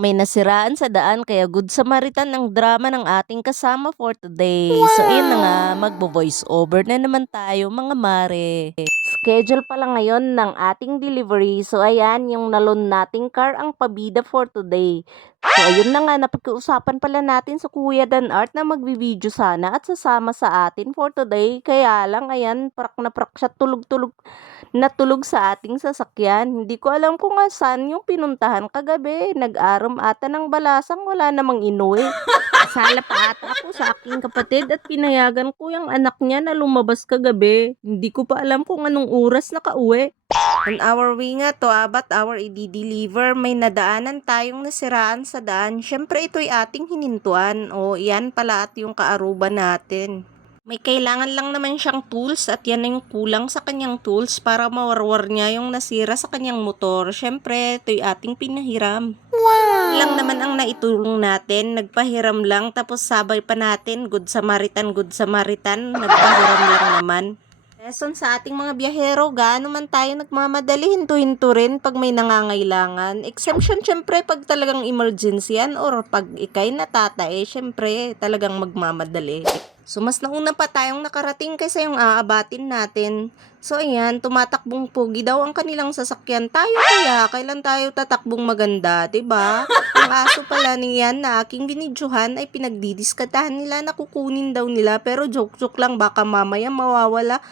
May nasiraan sa daan kaya good Samaritan ang drama ng ating kasama for today. So ayun na nga, magbo-voice over na naman tayo mga mare. Schedule pala ngayon ng ating delivery. So ayan, yung nalon nating car ang pabida for today. So ayun na nga, napag-uusapan pala natin sa Kuya Dan Art na magbibideo sana at sasama sa atin for today. Kaya lang, ayan, prak na prak siya, tulog-tulog natulog sa ating sasakyan. Hindi ko alam kung saan yung pinuntahan kagabi. Nag-aram ata ng balasang, wala namang inuwi. Sala pa ata ako sa aking kapatid at pinayagan ko yung anak niya na lumabas kagabi. Hindi ko pa alam kung anong oras nakauwi. On our way nga to about our i-deliver, may nadaanan tayong nasiraan sa daan. Syempre ito'y ating hinintuan. O yan pala at yung kaaruba natin. May kailangan lang naman siyang tools at yan na yung kulang sa kanyang tools para mawarwar niya yung nasira sa kanyang motor. Syempre, ito'y ating pinahiram. Wow! Lang naman ang naitulong natin, nagpahiram lang tapos sabay pa natin, good Samaritan, nagpahiram lang naman. Lesson sa ating mga biyahero, gaano man tayo nagmamadali, hinto-hinto rin pag may nangangailangan. Exemption syempre pag talagang emergency yan or pag ikay natatae, syempre talagang magmamadali. So, mas nauna pa tayong nakarating kaysa yung aabatin natin. So, ayan, tumatakbong pogi daw ang kanilang sasakyan. Tayo kaya, kailan tayo tatakbong maganda, 'di ba? Ang aso pala niyan na aking binidyohan ay pinagdidiskatahan nila na kukunin daw nila. Pero joke-joke lang, baka mamaya mawawala.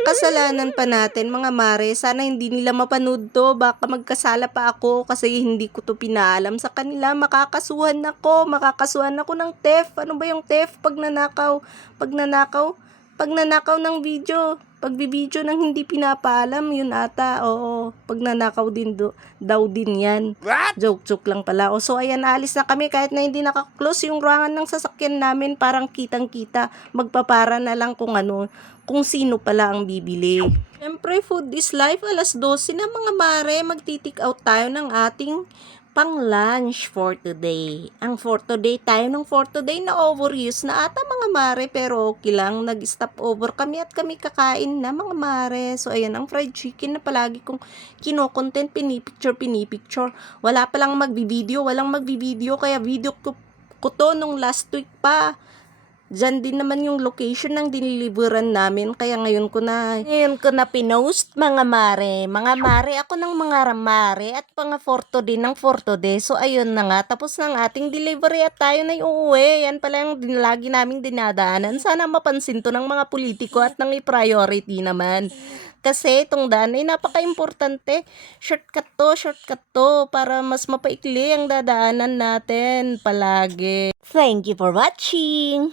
Kasalanan pa natin mga mare, sana hindi nila mapanood to, baka magkasala pa ako kasi hindi ko to pinaalam sa kanila. Makakasuhan ako ng theft. Ano ba yung theft? Pagnanakaw ng video, pagbibideo ng hindi pinapaalam, yun ata. Oo, pagnanakaw din daw din yan. Joke lang pala. O so ayan, alis na kami kahit na hindi naka-close yung ruangan ng sasakyan namin, parang kitang-kita. Magpapara na lang kung sino pala ang bibili. Siyempre, food is life. Alas 12 na mga mare, magti-take out tayo ng ating pang lunch for today. Ang for today tayo ng for today na overuse na ata mga mare, pero okay lang, nag-stop over kami at kami kakain na mga mare. So ayan, ang fried chicken na palagi kong kino-content, pinipicture. Wala palang walang magbibideo, kaya video ko to nung last week pa. Diyan din naman yung location ng diniliveran namin. Kaya ngayon ko na pinost mga mare. Mga mare ako ng mga mare at mga forto din ng forto de. So ayun na nga. Tapos ng ating delivery at tayo na uuwi. Yan pala yung lagi naming dinadaanan. Sana mapansin to ng mga politiko at ng priority naman. Kasi itong daan ay napaka-importante. Shortcut to para mas mapaikli ang dadaanan natin palagi. Thank you for watching!